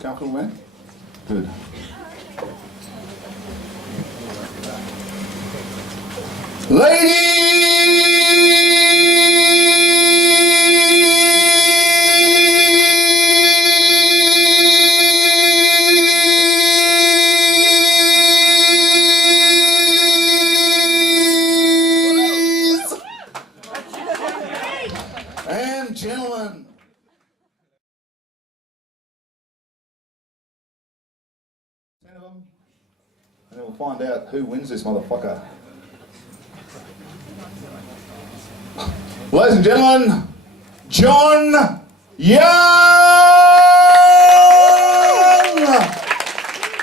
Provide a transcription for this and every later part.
Comfortable, man? Good. And gentlemen, and then we'll find out who wins this motherfucker. Ladies and gentlemen, John Young!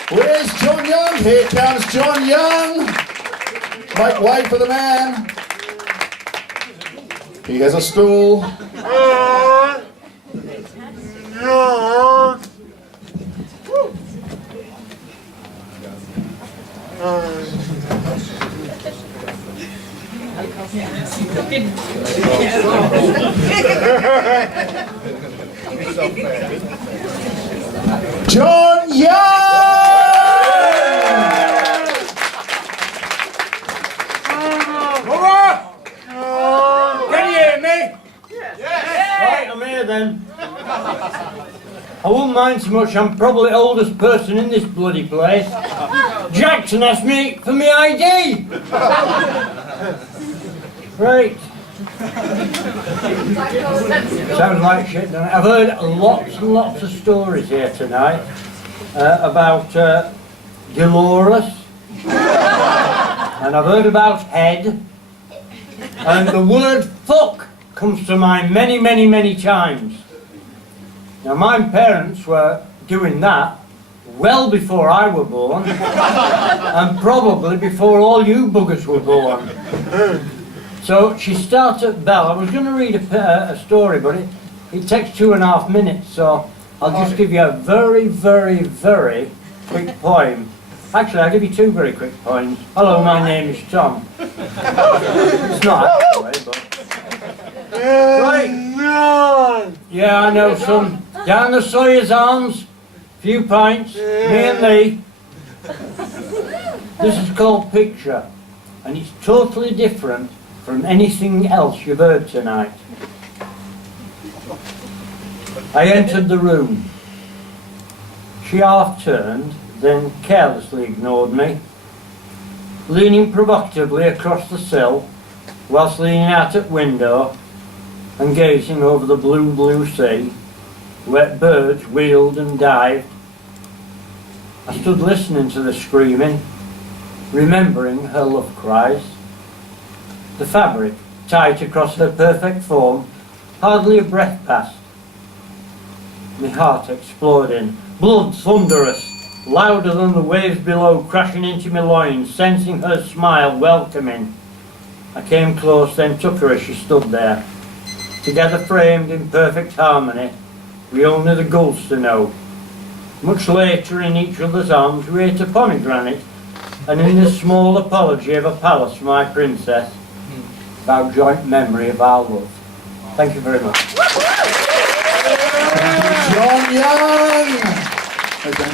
Where's John Young? Here comes John Young. Make way for the man. He has a stool. John Young! Can you hear me? Yes. Right, I'm here then. I wouldn't mind so much, I'm probably the oldest person in this bloody place. Jackson asked me for my ID. Right. Sounds like shit, doesn't it? I've heard lots and lots of stories here tonight about Dolores, and I've heard about head, and the word fuck comes to mind many, many, many times. Now my parents were doing that well before I were born, and probably before all you buggers were born. So she started Bell. I was going to read a story, but it takes 2.5 minutes, so I'll just give you a very, very, very quick poem. Actually, I'll give you 2 very quick poems. Hello, my name is Tom. It's not actually, but... Right. Yeah, I know some. Down the Sawyer's Arms, few pints, me and Lee. This is called Picture, and it's totally different from anything else you've heard tonight. I entered the room. She half turned, then carelessly ignored me, leaning provocatively across the sill, whilst leaning out at window and gazing over the blue, blue sea, where birds wheeled and dived. I stood listening to the screaming, remembering her love cries. The fabric, tight across her perfect form, hardly a breath passed. My heart exploding, blood thunderous, louder than the waves below crashing into my loins, sensing her smile welcoming. I came close, then took her as she stood there. Together framed in perfect harmony, we only the gulls to know. Much later in each other's arms we ate a pomegranate, and in the small apology of a palace for my princess, our joint memory of our love. Thank you very much. John Young! Okay.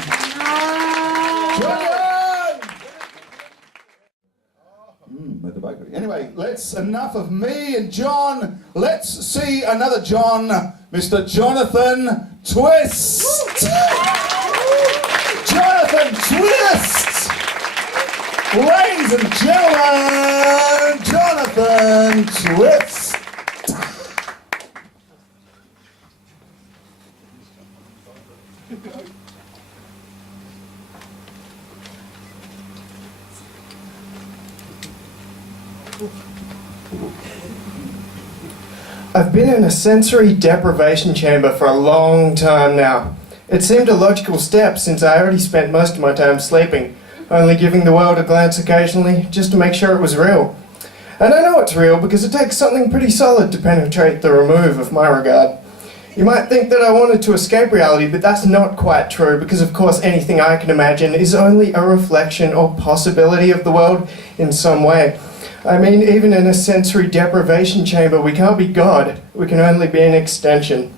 John Young! At the bakery. Anyway, enough of me and John. Let's see another John, Mr. Jonathan Twist. Jonathan Twist! Ladies and gentlemen, Jonathan Twist. I've been in a sensory deprivation chamber for a long time now. It seemed a logical step since I already spent most of my time sleeping, only giving the world a glance occasionally just to make sure it was real. And I know it's real because it takes something pretty solid to penetrate the remove of my regard. You might think that I wanted to escape reality, but that's not quite true because of course anything I can imagine is only a reflection or possibility of the world in some way. I mean, even in a sensory deprivation chamber, we can't be God. We can only be an extension.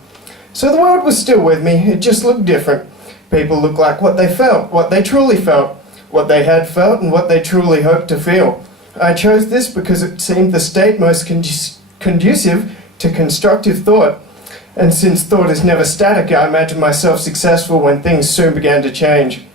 So the world was still with me, it just looked different. People look like what they felt, what they truly felt, what they had felt, and what they truly hoped to feel. I chose this because it seemed the state most conducive to constructive thought. And since thought is never static, I imagined myself successful when things soon began to change.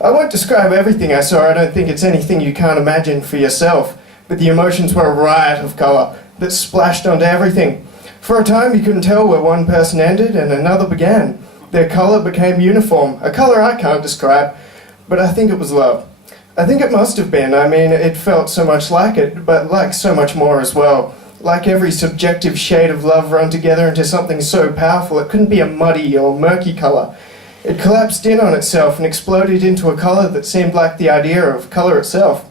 I won't describe everything I saw. I don't think it's anything you can't imagine for yourself. But the emotions were a riot of colour that splashed onto everything. For a time you couldn't tell where one person ended and another began. Their colour became uniform, a colour I can't describe, but I think it was love. I think it must have been. I mean, it felt so much like it, but like so much more as well. Like every subjective shade of love run together into something so powerful, it couldn't be a muddy or murky colour. It collapsed in on itself and exploded into a colour that seemed like the idea of colour itself.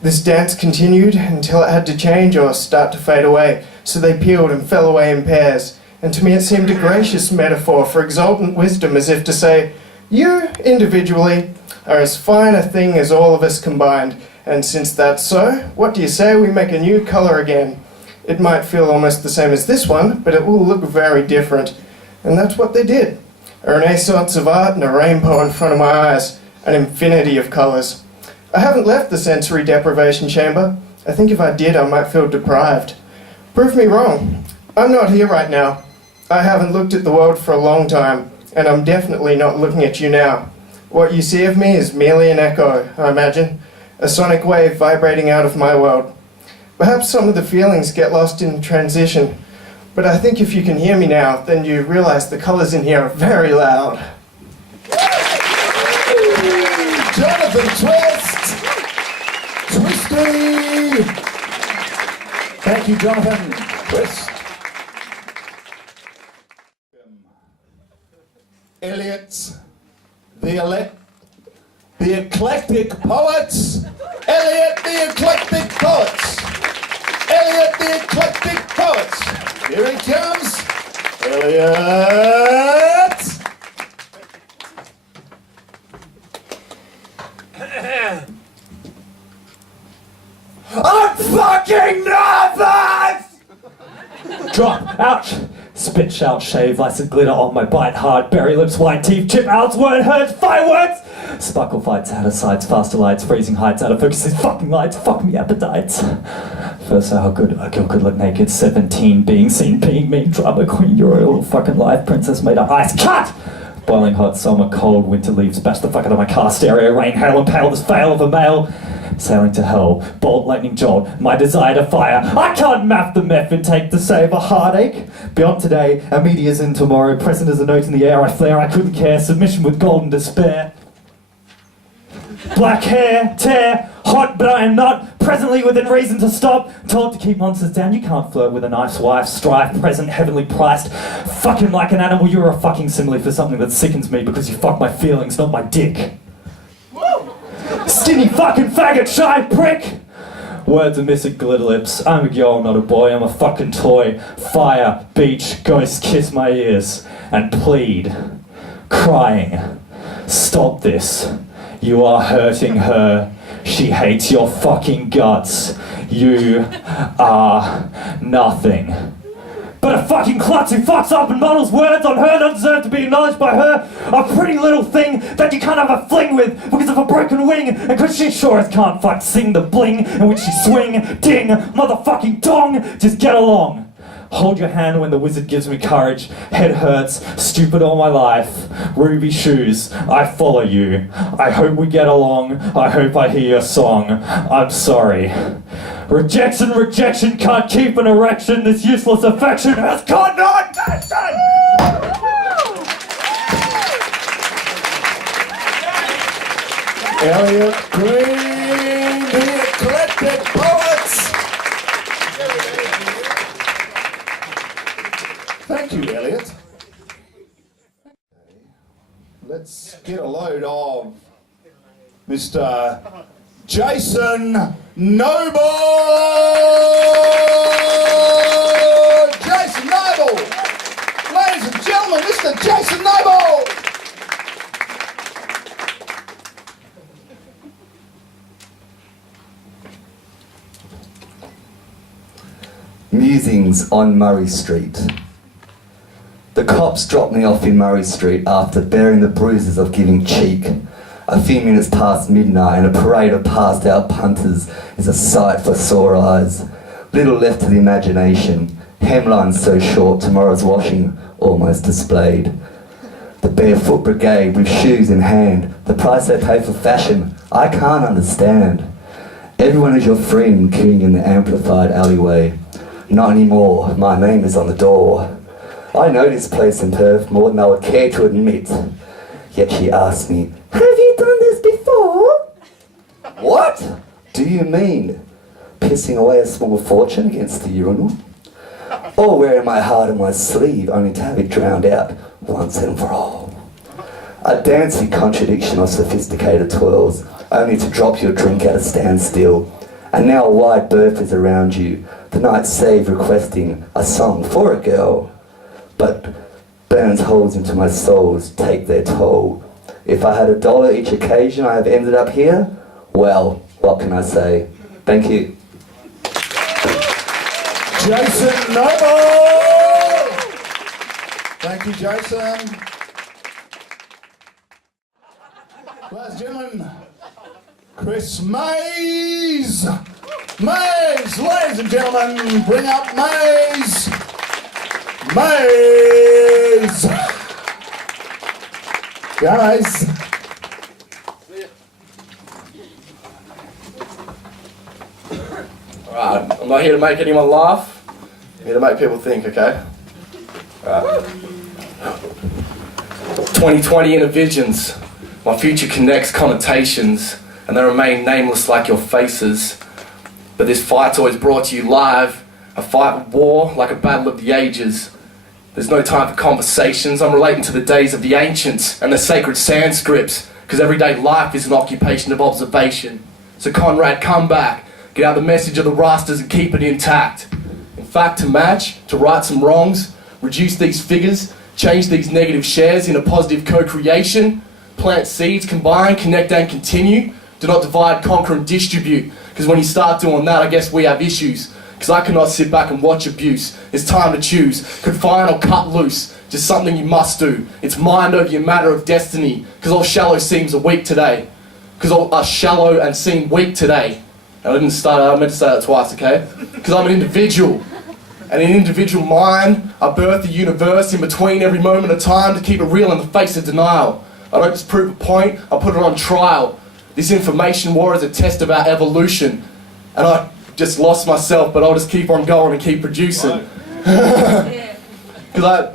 This dance continued until it had to change or start to fade away, so they peeled and fell away in pairs. And to me it seemed a gracious metaphor for exultant wisdom, as if to say, you, individually, are as fine a thing as all of us combined, and since that's so, what do you say we make a new colour again? It might feel almost the same as this one, but it will look very different. And that's what they did. A renaissance of art and a rainbow in front of my eyes, an infinity of colours. I haven't left the sensory deprivation chamber. I think if I did, I might feel deprived. Prove me wrong. I'm not here right now. I haven't looked at the world for a long time, and I'm definitely not looking at you now. What you see of me is merely an echo, I imagine, a sonic wave vibrating out of my world. Perhaps some of the feelings get lost in transition, but I think if you can hear me now, then you realise the colours in here are very loud. Jonathan Twist! Twisty! Thank you, Jonathan Twist. Elliot, the eclectic poets. Elliot, the eclectic poets. Elliot, the eclectic poets. Here he comes. Elliot. I'm fucking nervous! Drop, ouch! Spit, shout, shave, lice and glitter on my bite hard. Berry lips, white teeth, chip outs, word hurts, fireworks! Sparkle fights, out of sights, faster lights, freezing heights, out of focus, these fucking lights, fuck me appetites. First, how good a girl could look naked, 17, being seen, being me, drama queen, your little fucking life, princess made of ice, cut! Boiling hot, summer, cold, winter leaves, bash the fuck out of my car, stereo, rain, hail and pale, this fail of a male. Sailing to hell, bolt, lightning, jolt, my desire to fire. I can't map the meth intake to save a heartache. Beyond today, a meteor's in tomorrow, present as a note in the air, I flare, I couldn't care, submission with golden despair. Black hair, tear, hot, but I am not presently within reason to stop. Told to keep monsters down, you can't flirt with a nice wife, strife, present, heavenly priced. Fucking like an animal, you're a fucking simile for something that sickens me because you fuck my feelings, not my dick. Skinny fucking faggot, shy prick! Words are missing, glitter lips. I'm a girl, not a boy, I'm a fucking toy. Fire, beach, ghost, kiss my ears. And plead. Crying. Stop this. You are hurting her. She hates your fucking guts. You are nothing. But a fucking klutz who fucks up and muddles words on her don't deserve to be acknowledged by her. A pretty little thing that you can't have a fling with because of a broken wing. And cause she sure as can't fuck sing the bling in which she swing, ding, motherfucking dong. Just get along. Hold your hand when the wizard gives me courage. Head hurts, stupid all my life. Ruby shoes, I follow you. I hope we get along. I hope I hear your song. I'm sorry. Rejection, rejection, can't keep an erection. This useless affection has connotation! Elliot Green, the eclectic poets. Thank you, Elliot. Let's get a load of Mr. Jason Noble! Jason Noble! Ladies and gentlemen, Mr. Jason Noble! Musings on Murray Street. The cops dropped me off in Murray Street after bearing the bruises of giving cheek. A few minutes past midnight and a parade of passed out punters is a sight for sore eyes. Little left to the imagination. Hemlines so short, tomorrow's washing almost displayed. The barefoot brigade with shoes in hand, the price they pay for fashion, I can't understand. Everyone is your friend queuing in the amplified alleyway. Not anymore, my name is on the door. I know this place in Perth more than I would care to admit. Yet she asked me, have you done this before? What do you mean? Pissing away a small fortune against the urinal? Or wearing my heart on my sleeve only to have it drowned out once and for all? A dancing contradiction of sophisticated twirls, only to drop your drink at a standstill. And now a wide berth is around you, the night save requesting a song for a girl. But burns holes into my souls take their toll. If I had $1 each occasion I have ended up here, well, what can I say? Thank you. Jason Noble! Thank you, Jason. Ladies and gentlemen, Chris Mays! Mays! Ladies and gentlemen, bring up Mays! Mays! Guys. Alright, I'm not here to make anyone laugh. I'm here to make people think, okay? Alright. 2020 inner visions. My future connects connotations, and they remain nameless like your faces. But this fight's always brought to you live. A fight of war, like a battle of the ages. There's no time for conversations. I'm relating to the days of the ancients and the sacred Sanscripts, because everyday life is an occupation of observation. So Conrad, come back. Get out the message of the Rastas and keep it intact. In fact, to match, to right some wrongs, reduce these figures, change these negative shares into positive co-creation, plant seeds, combine, connect and continue. Do not divide, conquer and distribute, because when you start doing that, I guess we have issues. Because I cannot sit back and watch abuse. It's time to choose. Confine or cut loose. Just something you must do. It's mind over your matter of destiny. Because all shallow seems are weak today. Because all are shallow and seem weak today. I meant to say that twice, okay? Because I'm an individual. And in an individual mind, I birth the universe in between every moment of time to keep it real in the face of denial. I don't just prove a point, I put it on trial. This information war is a test of our evolution. And I just lost myself, but I'll just keep on going and keep producing. Because let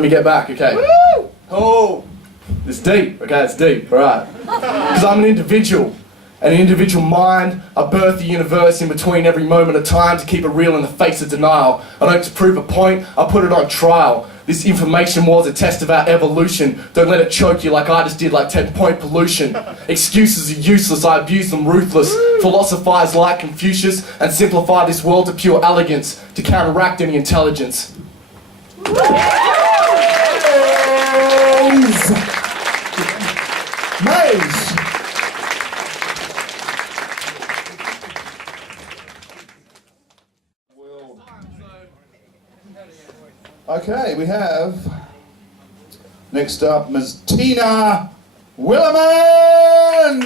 me get back, okay? Woo! Oh, it's deep, okay, it's deep, alright. Because I'm an individual. And an individual mind, I birth the universe in between every moment of time to keep it real in the face of denial. I don't just prove a point, I put it on trial. This information war's a test of our evolution. Don't let it choke you like I just did, like 10-point pollution. Excuses are useless, I abuse them ruthless. Philosophize like Confucius and simplify this world to pure elegance to counteract any intelligence. Mays! Okay, we have next up Ms. Tina Williman!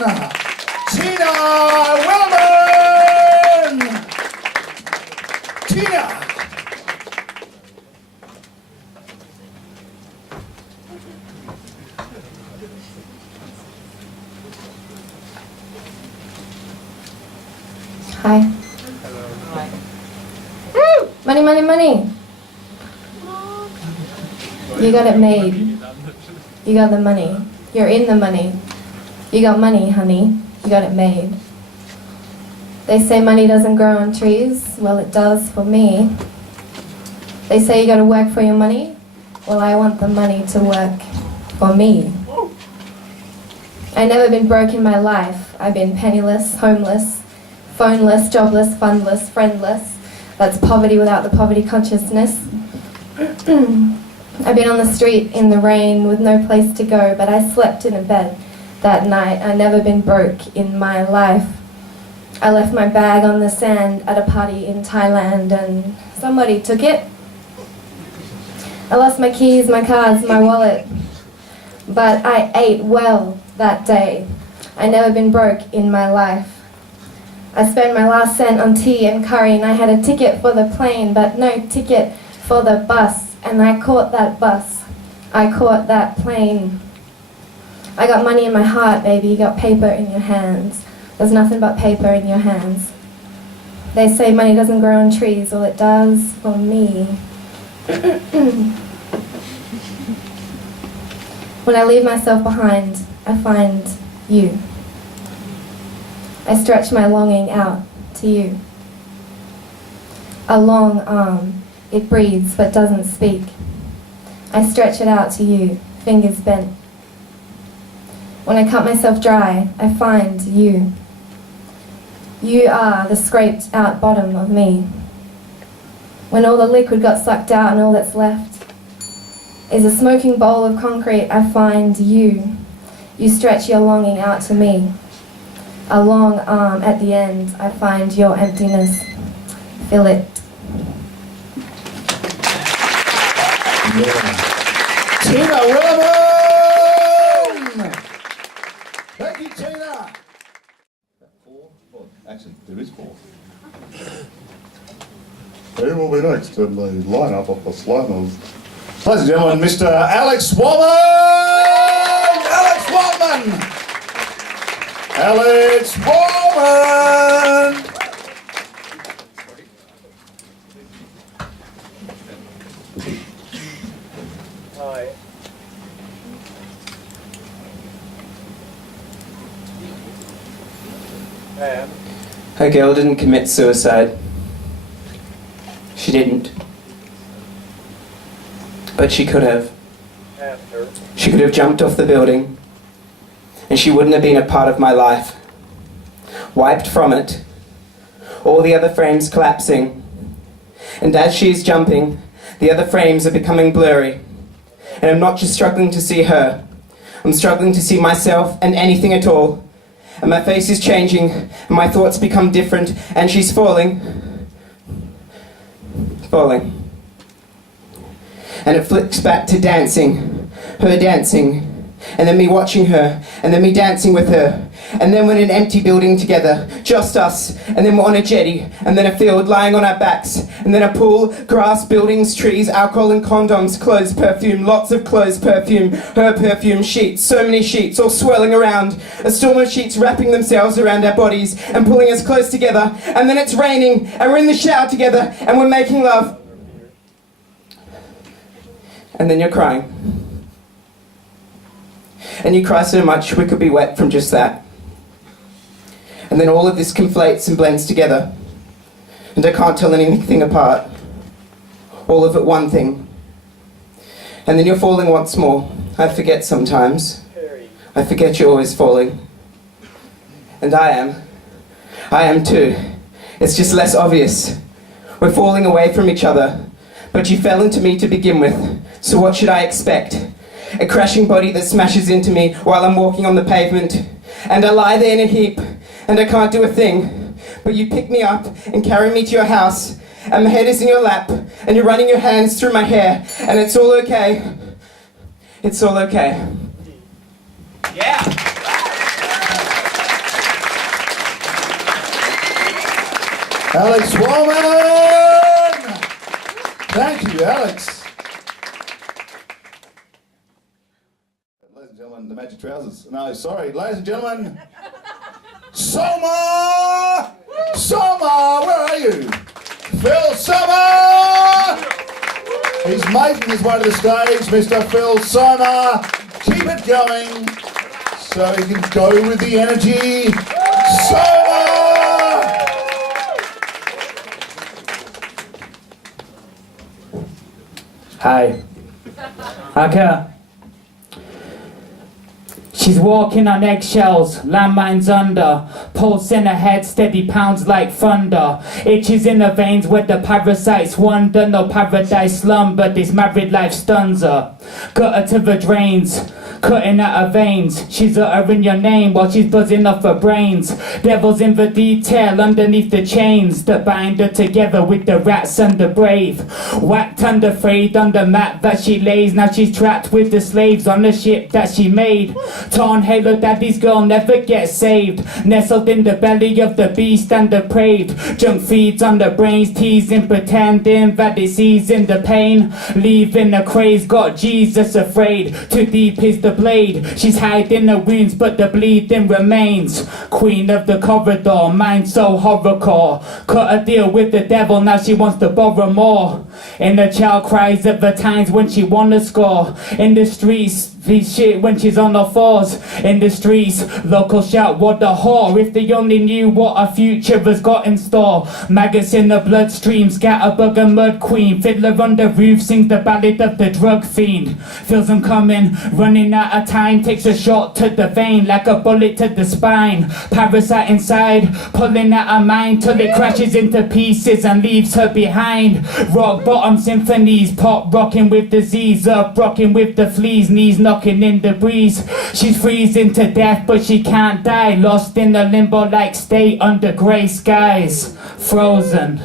Tina Williman! Tina! Hi. Hello. Money, money, money. You got it made. You got the money. You're in the money. You got money, honey. You got it made. They say money doesn't grow on trees. Well, it does for me. They say you gotta work for your money. Well, I want the money to work for me. I've never been broke in my life. I've been penniless, homeless, phoneless, jobless, funless, friendless. That's poverty without the poverty consciousness. I've been on the street in the rain with no place to go, but I slept in a bed that night. I've never been broke in my life. I left my bag on the sand at a party in Thailand and somebody took it. I lost my keys, my cards, my wallet. But I ate well that day. I never been broke in my life. I spent my last cent on tea and curry, and I had a ticket for the plane, but no ticket for the bus. And I caught that bus. I caught that plane. I got money in my heart, baby. You got paper in your hands. There's nothing but paper in your hands. They say money doesn't grow on trees. Well, it does for me. When I leave myself behind, I find you. I stretch my longing out to you. A long arm, it breathes but doesn't speak. I stretch it out to you, fingers bent. When I cut myself dry, I find you. You are the scraped out bottom of me. When all the liquid got sucked out and all that's left is a smoking bowl of concrete, I find you. You stretch your longing out to me. A long arm at the end, I find your emptiness. Fill it. Tina Willimon! Thank you, Tina! Four? Well, actually, there is four. Who will be next in the lineup of the Slammers? Ladies and gentlemen, Mr. Alex Wallman! Alex Wallman! Alex Wallman! Hi. Her girl didn't commit suicide. She didn't. But she could have. She could have jumped off the building, and she wouldn't have been a part of my life. Wiped from it, all the other frames collapsing. And as she is jumping, the other frames are becoming blurry. And I'm not just struggling to see her, I'm struggling to see myself and anything at all. And my face is changing, and my thoughts become different, and she's falling. Falling. And it flicks back to dancing, her dancing, and then me watching her, and then me dancing with her, and then we're in an empty building together, just us, and then we're on a jetty, and then a field lying on our backs, and then a pool, grass, buildings, trees, alcohol and condoms, clothes, perfume, lots of clothes, perfume, her perfume, sheets, so many sheets, all swirling around, a storm of sheets wrapping themselves around our bodies and pulling us close together, and then it's raining, and we're in the shower together, and we're making love. And then you're crying. And you cry so much we could be wet from just that. And then all of this conflates and blends together. And I can't tell anything apart. All of it one thing. And then you're falling once more. I forget sometimes. I forget you're always falling. And I am. I am too. It's just less obvious. We're falling away from each other. But you fell into me to begin with. So what should I expect? A crashing body that smashes into me while I'm walking on the pavement. And I lie there in a heap, and I can't do a thing. But you pick me up and carry me to your house, and my head is in your lap, and you're running your hands through my hair, and it's all okay. It's all okay. Yeah! Alex Wallman! Thank you, Alex. Ladies and gentlemen, the Magic Trousers. No, sorry. Ladies and gentlemen, Soma! Soma, where are you? Phil Soma! He's making his way to the stage, Mr. Phil Soma. Keep it going so he can go with the energy. Soma! Hi. Okay. She's walking on eggshells, landmines under, pulse in her head, steady pounds like thunder. Itches in her veins where the parasites wander, no paradise slumber, this married life stuns her. Got her to the drains, cutting at her veins. She's uttering your name while she's buzzing off her brains. Devil's in the detail underneath the chains that bind her together with the rats and the brave. Whacked under frayed on the mat that she lays. Now she's trapped with the slaves on the ship that she made. Torn halo daddy's girl never gets saved. Nestled in the belly of the beast and depraved. Junk feeds on the brains, teasing, pretending that it's easing the pain. Leaving the craze, got Jesus afraid. Too deep is the blade. She's hiding the wounds, but the bleeding remains. Queen of the corridor, mind so horrorcore. Cut a deal with the devil, now she wants to borrow more. In the child cries of the times when she wanna score. In the streets, these shit when she's on her fours. In the streets, locals shout, what a whore. If they only knew what our future has got in store. Maggots in the bloodstream, scatterbug and mud queen. Fiddler on the roof sings the ballad of the drug fiend. Feels them coming, running out of time. Takes a shot to the vein like a bullet to the spine. Parasite inside, pulling at her mind till it crashes into pieces and leaves her behind. Rock bottom symphonies, pop rocking with disease. Up rocking with the fleas, knees knocking in the breeze. She's freezing to death but she can't die. Lost in a limbo like state under grey skies. Frozen.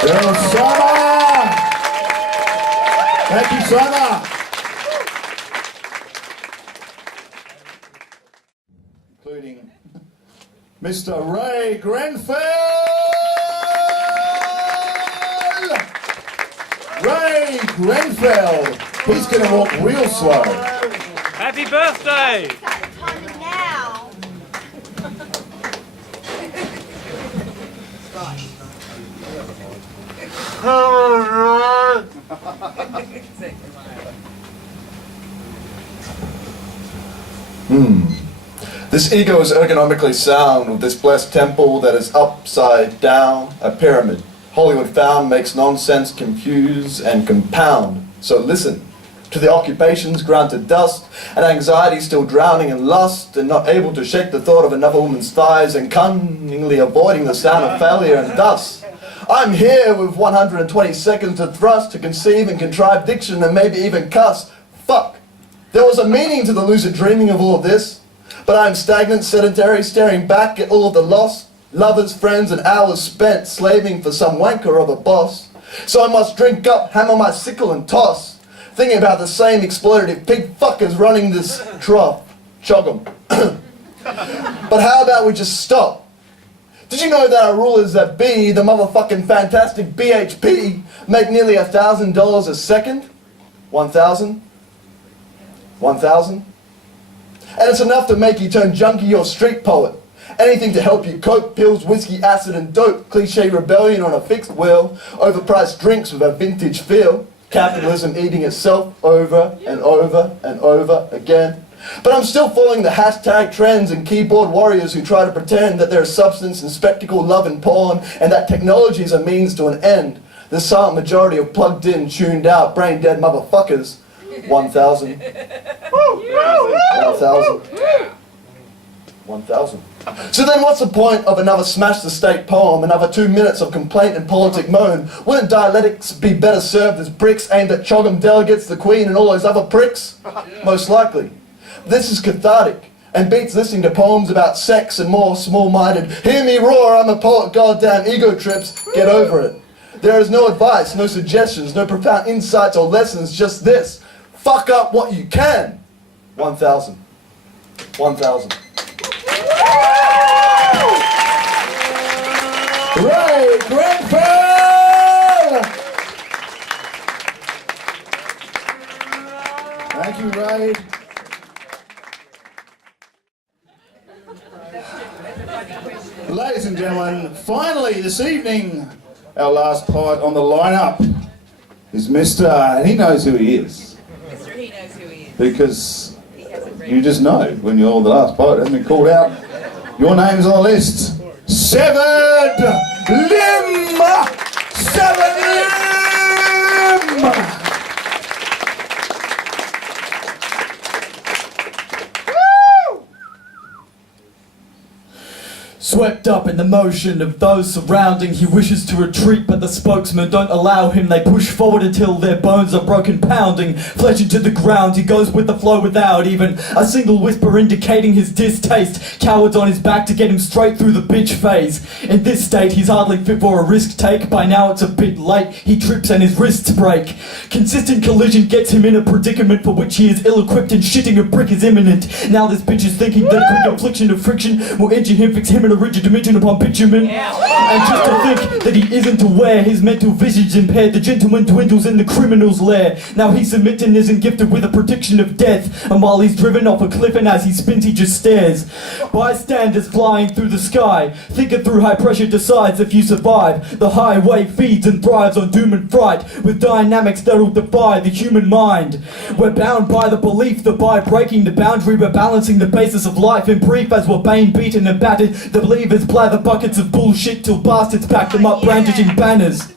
Phil Summer! Thank you, Summer! Including Mr. Ray Grenfell! Ray Grenfell! He's going to walk real slow. Happy birthday! Timing now. This ego is ergonomically sound with this blessed temple that is upside down, a pyramid. Hollywood found makes nonsense confuse and compound. So listen to the occupations granted dust, and anxiety still drowning in lust, and not able to shake the thought of another woman's thighs, and cunningly avoiding the sound of failure and dust. I'm here with 120 seconds to thrust, to conceive and contrive diction, and maybe even cuss. Fuck. There was a meaning to the lucid dreaming of all of this, but I am stagnant, sedentary, staring back at all of the lost lovers, friends, and hours spent slaving for some wanker of a boss. So I must drink up, hammer my sickle, and toss, thinking about the same exploitative pig fuckers running this trough. Chug 'em. But how about we just stop? Did you know that our rulers that be, the motherfucking fantastic BHP, make nearly $1,000 a second? 1,000? 1,000? And it's enough to make you turn junkie or street poet. Anything to help you cope, pills, whiskey, acid and dope, cliche rebellion on a fixed wheel, overpriced drinks with a vintage feel, capitalism eating itself over and over and over again. But I'm still following the hashtag trends and keyboard warriors who try to pretend that there's substance and spectacle, love and porn, and that technology is a means to an end. The silent majority of plugged in, tuned out, brain dead motherfuckers. 1,000. 1,000. 1,000. So then what's the point of another smash the state poem, another 2 minutes of complaint and politic moan? Wouldn't dialectics be better served as bricks aimed at Chogham delegates, the Queen and all those other pricks? Most likely. This is cathartic and beats listening to poems about sex and more small-minded. Hear me roar, I'm a poet, goddamn ego trips, get over it. There is no advice, no suggestions, no profound insights or lessons, just this. Fuck up what you can. 1,000. 1,000. Ray Grenfell! Thank you, Ray. Ladies and gentlemen, finally this evening, our last poet on the lineup is Mr. And he knows who he is. Mr. He knows who he is. Because you just know when you're the last poet hasn't been called out. Your name's on the list. Severed Limb! Severed Limb! Swept up in the motion of those surrounding, he wishes to retreat, but the spokesmen don't allow him. They push forward until their bones are broken, pounding flesh into the ground. He goes with the flow without even a single whisper indicating his distaste. Cowards on his back to get him straight through the bitch phase. In this state, he's hardly fit for a risk take. By now it's a bit late, he trips and his wrists break. Consistent collision gets him in a predicament for which he is ill-equipped, and shitting a brick is imminent. Now this bitch is thinking that a quick infliction of friction will injure him, fix him in a rigid dimension upon bitumen. And just to think that he isn't aware, his mental vision's impaired. The gentleman dwindles in the criminal's lair. Now he submits and isn't gifted with a prediction of death. And while he's driven off a cliff, and as he spins he just stares. Bystanders flying through the sky, thinking through high pressure decides if you survive. The highway feeds and thrives on doom and fright, with dynamics that'll defy the human mind. We're bound by the belief that by breaking the boundary we're balancing the basis of life. In brief, as we're bane beaten and battered, the believers blather buckets of bullshit till bastards back them up brandishing banners.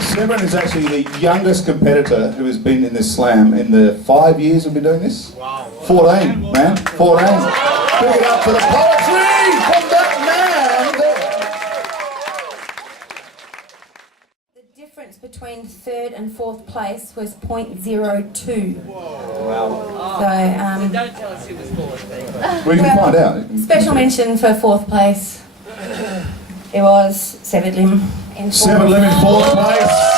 Severin is actually the youngest competitor who has been in this slam in the 5 years we've been doing this. Wow. 14, man. 14. Big it up for the poetry from that man. The difference between third and fourth place was 0.02. Wow. So, Don't tell us who was fourth. We can find out. Special mention for fourth place. It was Severed Limb in fourth. Severed Limb in fourth place.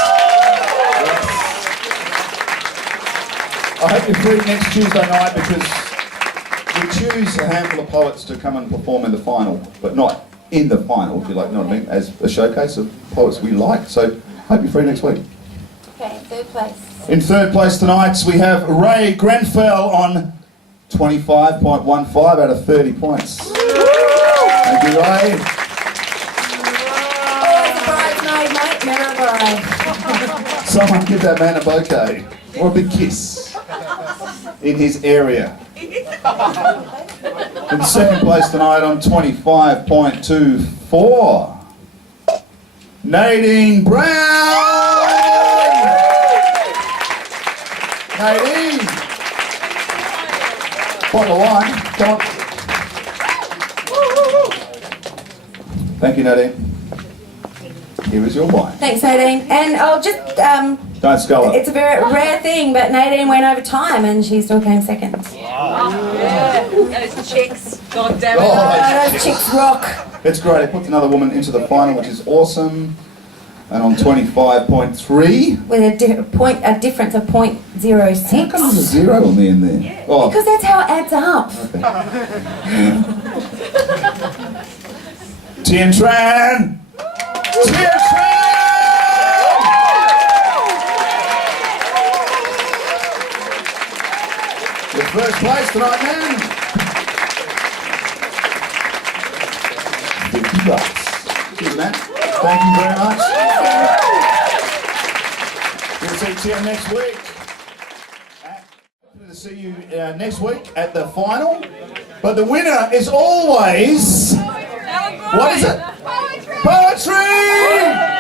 I hope you're free next Tuesday night, because we choose a handful of poets to come and perform in the final, but not in the final, if you like, you know what I mean, as a showcase of poets we like. So hope you're free next week. Okay, third place. In third place tonight we have Ray Grenfell on 25.15 out of 30 points. Thank you, Ray. Someone give that man a bouquet or a big kiss in his area. In second place tonight on 25.24, Nadine Brown. Nadine, bottle of wine, come on. Thank you, Nadine. Here is your wine. Thanks, Nadine. And I'll just, Don't scull it. it's a very rare thing, but Nadine went over time and she still came second. Yeah. Those chicks. God damn it. Oh, those chicks rock. It's great. It puts another woman into the final, which is awesome. And on 25.3. With a difference of 0.06. How come there's a zero on the end there? Yeah. Oh, Because that's how it adds up. Tien Tran! Tien Tran! Your first place tonight, man. $50. Cheers, man. Thank you very much. We'll see Tien next week. To see you next week at the final. But the winner is always... What is it? Poetry!